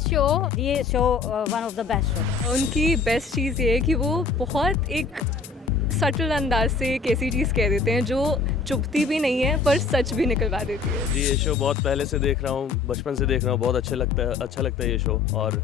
Best show, ये show one of the best show. उनकी best चीज़ ये है कि वो बहुत एक सटल अंदाज से एक ऐसी चीज़ कह देते हैं जो चुभती भी नहीं है पर सच भी निकलवा देती है। जी ये शो बहुत पहले से देख रहा हूँ, बचपन से देख रहा हूँ, बहुत अच्छा लगता है ये शो। और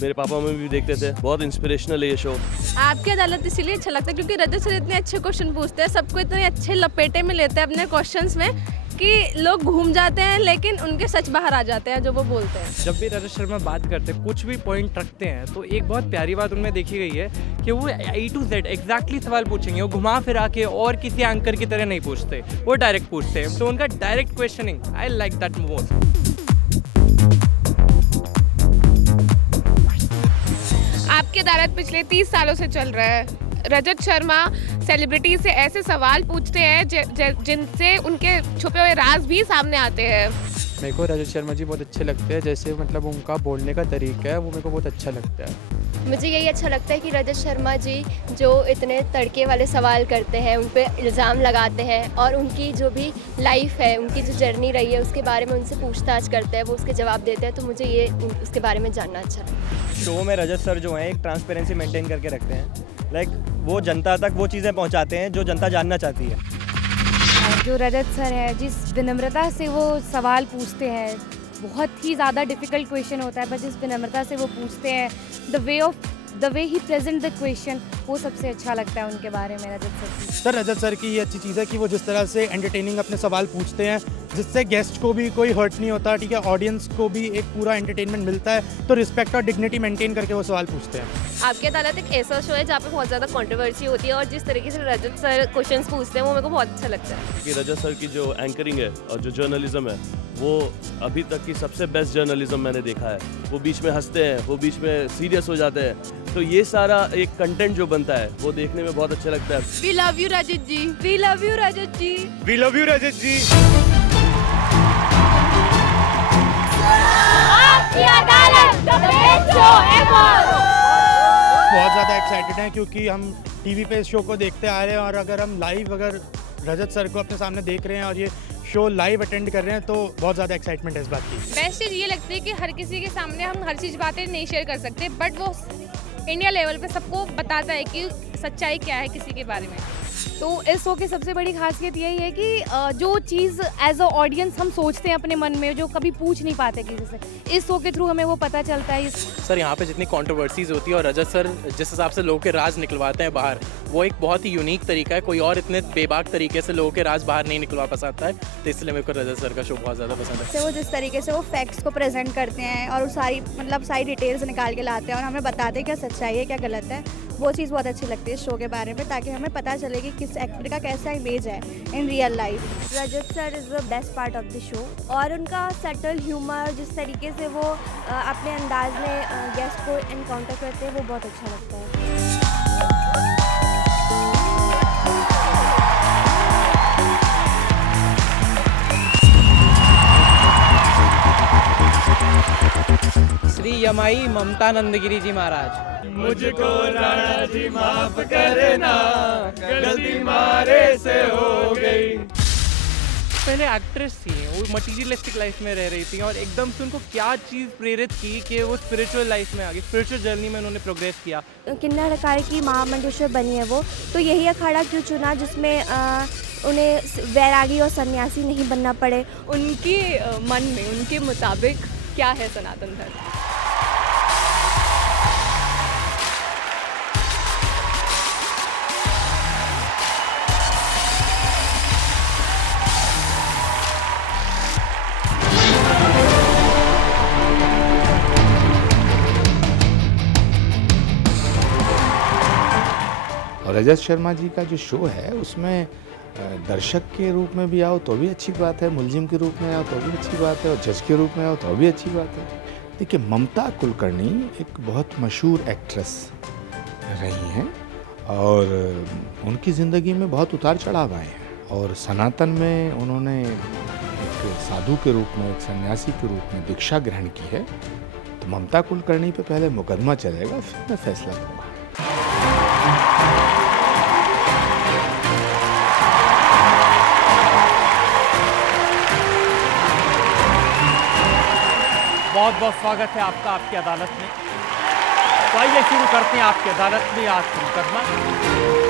मेरे पापा मम्मी भी देखते थे, बहुत इंस्पिरेशनल है ये शो। आपकी अदालत इसीलिए अच्छा लगता है क्योंकि रजत सर इतने अच्छे क्वेश्चन पूछते हैं, सबको इतने अच्छे लपेटे में लेते हैं अपने क्वेश्चंस में कि लोग घूम जाते हैं लेकिन उनके सच बाहर आ जाते हैं जो वो बोलते हैं। जब भी रजत शर्मा बात करते हैं, कुछ भी पॉइंट रखते हैं, तो एक बहुत प्यारी बात उनमें देखी गई है कि वो A to Z एग्जैक्टली सवाल पूछेंगे, वो घुमा फिरा के और किसी एंकर की तरह नहीं पूछते, वो डायरेक्ट पूछते हैं। तो उनका direct questioning I like that most. आपकी अदालत पिछले 30 सालों से चल रहा है। रजत शर्मा सेलिब्रिटी से ऐसे सवाल पूछते हैं जिनसे उनके छुपे हुए राज भी सामने आते हैं। मेरे को रजत शर्मा जी बहुत अच्छे लगते हैं, जैसे मतलब उनका बोलने का तरीका है वो मेरे को बहुत अच्छा लगता है। मुझे यही अच्छा लगता है कि रजत शर्मा जी जो इतने तड़के वाले सवाल करते हैं, उन पे इल्ज़ाम लगाते हैं और उनकी जो भी लाइफ है, उनकी जो जर्नी रही है उसके बारे में उनसे पूछताछ करते हैं, वो उसके जवाब देते हैं। तो मुझे ये उसके बारे में जानना अच्छा लगता है। शो में रजत सर जो हैं एक ट्रांसपेरेंसी मेंटेन करके रखते हैं, लाइक वो जनता तक वो चीज़ें पहुंचाते हैं जो जनता जानना चाहती है। जो रजत सर है, जिस विनम्रता से वो सवाल पूछते हैं, बहुत ही ज़्यादा डिफ़िकल्ट क्वेश्चन होता है, पर जिस विनम्रता से वो पूछते हैं, the way he present the question, वो सबसे अच्छा लगता है उनके बारे में रजत सर। सर रजत सर की ये अच्छी चीज़ है कि वो जिस तरह से एंटरटेनिंग अपने सवाल पूछते हैं, जिससे गेस्ट को भी कोई हर्ट नहीं होता, ठीक है, ऑडियंस को भी एक पूरा एंटरटेनमेंट मिलता है, तो रिस्पेक्ट और डिग्निटी मेंटेन करके वो सवाल पूछते हैं। आपकी अदालत एक ऐसा शो है जहाँ पे बहुत ज़्यादा कंट्रोवर्सी होती है और जिस तरीके से रजत सर क्वेश्चंस पूछते हैं वो मेरे को बहुत अच्छा लगता है। कि रजत सर की जो एंकरिंग है और जो जर्नलिज्म है वो अभी तक की सबसे बेस्ट जर्नलिज्म मैंने देखा है। वो बीच में हंसते हैं, वो बीच में सीरियस हो जाते हैं, तो ये सारा एक कंटेंट जो बनता है वो देखने में बहुत अच्छा लगता है। We love you Rajat ji, we love you Rajat ji, we love you Rajat ji. आपकी अदालत द बेस्ट शो एवर। बहुत ज़्यादा एक्साइटेड हैं क्योंकि हम टीवी पे इस शो को देखते आ रहे हैं, और अगर हम लाइव रजत सर को अपने सामने देख रहे हैं और ये शो लाइव अटेंड कर रहे हैं, तो बहुत ज़्यादा एक्साइटमेंट है इस बात की। बेस्ट चीज़ ये लगती है कि हर किसी के सामने हम हर चीज़ बातें नहीं शेयर कर सकते, बट वो इंडिया लेवल पे सबको बताता है कि सच्चाई क्या है किसी के बारे में। तो इस शो की सबसे बड़ी खासियत यही है कि जो चीज़ एज अ ऑडियंस हम सोचते हैं अपने मन में, जो कभी पूछ नहीं पाते किसी से, इस शो के थ्रू हमें वो पता चलता है। सर यहाँ पे जितनी कंट्रोवर्सीज होती है और रजत सर जिस हिसाब से लोगों के राज निकलवाते हैं बाहर, वो एक बहुत ही यूनिक तरीका है। कोई और इतने बेबाक तरीके से लोगों के राज बाहर नहीं निकलवा पाता है, तो इसलिए मेरे को रजत सर का शो बहुत ज़्यादा पसंद है। वो जिस तरीके से वो फैक्ट्स को प्रेजेंट करते हैं और सारी डिटेल्स निकाल के लाते हैं और हमें बताते हैं क्या सच्चाई है क्या गलत है, वो चीज़ बहुत अच्छी लगती है शो के बारे में, ताकि हमें पता चले कि किस एक्टर का कैसा इमेज है in real life. Rajat sir is the best part of the show, और उनका सटल ह्यूमर, जिस तरीके से वो अपने अंदाज में गेस्ट को इनकाउंटर करते हैं, वो बहुत अच्छा लगता है। श्री यमाई ममता नंदगिरी जी महाराज। मुझको राणा जी माफ करना, गलती मारे से हो गई। पहले एक्ट्रेस थी, वो मटीरियलिस्टिक लाइफ में रह रही थी, और एकदम से उनको क्या चीज़ प्रेरित की कि वो स्पिरिचुअल लाइफ में आ गई, स्पिरिचुअल जर्नी में उन्होंने प्रोग्रेस किया। किन्नर अखाड़े की महामंडलेश्वर बनी है वो, तो यही अखाड़ा क्यों चुना जिसमें उन्हें वैरागी और सन्यासी नहीं बनना पड़े। उनके मन में उनके मुताबिक क्या है सनातन धर्म। और रजत शर्मा जी का जो शो है उसमें दर्शक के रूप में भी आओ तो भी अच्छी बात है, मुलजिम के रूप में आओ तो भी अच्छी बात है, और जज के रूप में आओ तो भी अच्छी बात है। देखिए, ममता कुलकर्णी एक बहुत मशहूर एक्ट्रेस रही हैं और उनकी ज़िंदगी में बहुत उतार चढ़ाव आए हैं, और सनातन में उन्होंने एक साधु के रूप में, एक सन्यासी के रूप में दीक्षा ग्रहण की है। तो ममता कुलकर्णी पे पहले मुकदमा चलेगा, फिर मैं फैसला करूँगा। बहुत बहुत स्वागत है आपका आपकी अदालत में। तो आइए शुरू करते हैं आपकी अदालत में आज का मुकदमा।